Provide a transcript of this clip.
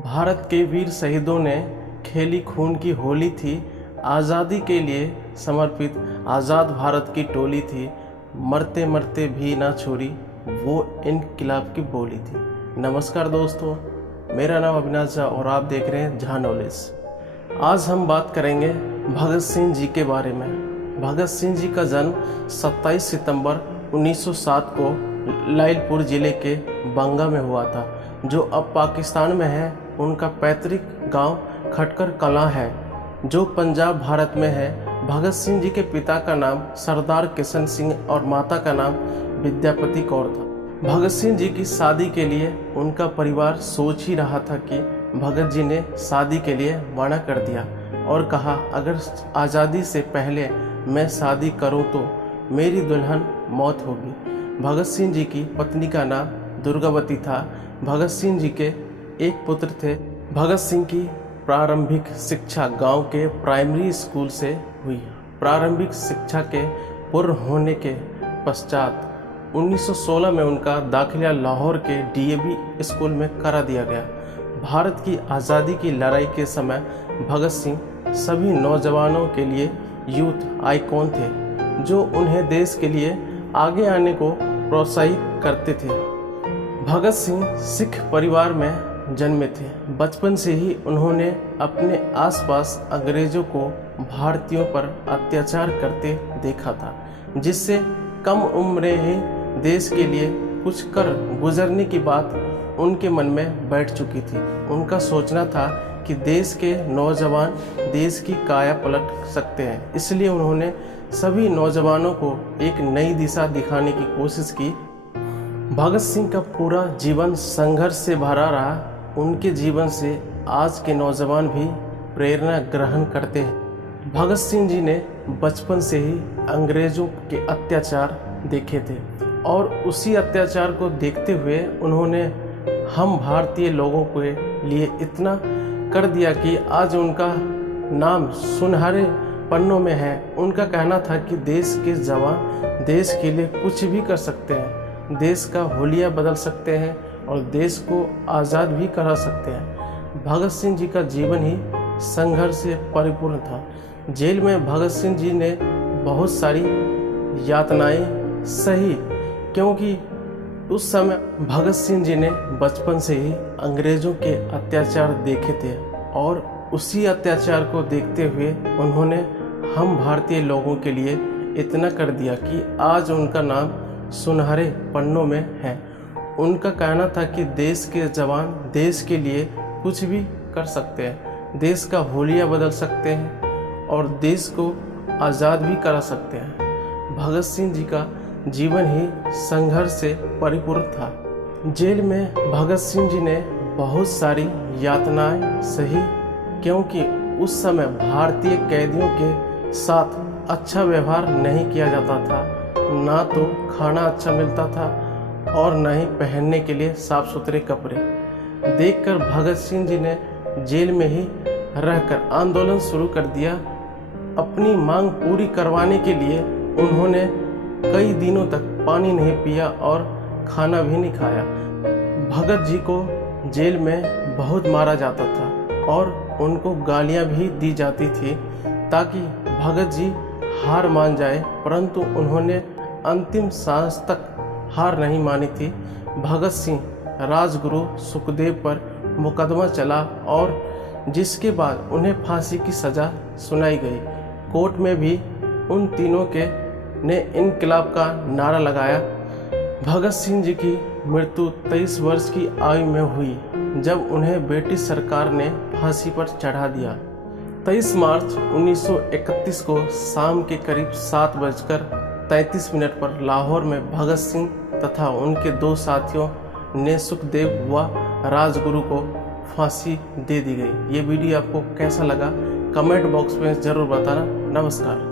भारत के वीर शहीदों ने खेली खून की होली थी, आज़ादी के लिए समर्पित आज़ाद भारत की टोली थी, मरते मरते भी ना छोड़ी वो इनकलाब की बोली थी। नमस्कार दोस्तों, मेरा नाम अविनाश झा और आप देख रहे हैं झा नॉलेज। आज हम बात करेंगे भगत सिंह जी के बारे में। भगत सिंह जी का जन्म 27 सितंबर 1907 को लाइलपुर ज़िले के बंगा में हुआ था, जो अब पाकिस्तान में है। उनका पैतृक गांव खटकर कलां है, जो पंजाब भारत में है। भगत सिंह जी के पिता का नाम सरदार किशन सिंह और माता का नाम विद्यापति कौर था। भगत सिंह जी की शादी के लिए उनका परिवार सोच ही रहा था कि भगत जी ने शादी के लिए मना कर दिया और कहा, अगर आज़ादी से पहले मैं शादी करूं तो मेरी दुल्हन मौत होगी। भगत सिंह जी की पत्नी का नाम दुर्गावती था। भगत सिंह जी के एक पुत्र थे। भगत सिंह की प्रारंभिक शिक्षा गांव के प्राइमरी स्कूल से हुई। प्रारंभिक शिक्षा के पूर्ण होने के पश्चात 1916 में उनका दाखिला लाहौर के डीएवी स्कूल में करा दिया गया। भारत की आज़ादी की लड़ाई के समय भगत सिंह सभी नौजवानों के लिए यूथ आइकॉन थे, जो उन्हें देश के लिए आगे आने को प्रोत्साहित करते थे। भगत सिंह सिख परिवार में जन्मे थे। बचपन से ही उन्होंने अपने आसपास अंग्रेजों को भारतीयों पर अत्याचार करते देखा था, जिससे कम उम्र ही देश के लिए कुछ कर गुजरने की बात उनके मन में बैठ चुकी थी। उनका सोचना था कि देश के नौजवान देश की काया पलट सकते हैं, इसलिए उन्होंने सभी नौजवानों को एक नई दिशा दिखाने की कोशिश की। भगत सिंह का पूरा जीवन संघर्ष से भरा रहा। उनके जीवन से आज के नौजवान भी प्रेरणा ग्रहण करते हैं। भगत सिंह जी ने बचपन से ही अंग्रेजों के अत्याचार देखे थे और उसी अत्याचार को देखते हुए उन्होंने हम भारतीय लोगों के लिए इतना कर दिया कि आज उनका नाम सुनहरे पन्नों में है। उनका कहना था कि देश के जवान देश के लिए कुछ भी कर सकते हैं, देश का हुलिया बदल सकते हैं और देश को आज़ाद भी करा सकते हैं। भगत सिंह जी का जीवन ही संघर्ष से परिपूर्ण था। जेल में भगत सिंह जी ने बहुत सारी यातनाएं सही, क्योंकि उस समय भगत सिंह जी ने बचपन से ही अंग्रेजों के अत्याचार देखे थे और उसी अत्याचार को देखते हुए उन्होंने हम भारतीय लोगों के लिए इतना कर दिया कि आज उनका नाम सुनहरे पन्नों में है। उनका कहना था कि देश के जवान देश के लिए कुछ भी कर सकते हैं, देश का हुलिया बदल सकते हैं और देश को आज़ाद भी करा सकते हैं। भगत सिंह जी का जीवन ही संघर्ष से परिपूर्ण था। जेल में भगत सिंह जी ने बहुत सारी यातनाएं सही, क्योंकि उस समय भारतीय कैदियों के साथ अच्छा व्यवहार नहीं किया जाता था। ना तो खाना अच्छा मिलता था और न ही पहनने के लिए साफ सुथरे कपड़े। देखकर भगत सिंह जी ने जेल में ही रहकर आंदोलन शुरू कर दिया। अपनी मांग पूरी करवाने के लिए उन्होंने कई दिनों तक पानी नहीं पिया और खाना भी नहीं खाया। भगत जी को जेल में बहुत मारा जाता था और उनको गालियां भी दी जाती थी ताकि भगत जी हार मान जाए, परंतु उन्होंने अंतिम सांस तक हार नहीं मानी थी। भगत सिंह राजगुरु सुखदेव पर मुकदमा चला और जिसके बाद उन्हें फांसी की सज़ा सुनाई गई। कोर्ट में भी उन तीनों के ने इनकलाब का नारा लगाया। भगत सिंह जी की मृत्यु 23 वर्ष की आयु में हुई, जब उन्हें ब्रिटिश सरकार ने फांसी पर चढ़ा दिया। 23 मार्च 1931 को शाम के करीब 7:33 पर लाहौर में भगत सिंह तथा उनके दो साथियों ने सुखदेव व राजगुरु को फांसी दे दी गई। ये वीडियो आपको कैसा लगा कमेंट बॉक्स में ज़रूर बताना। नमस्कार।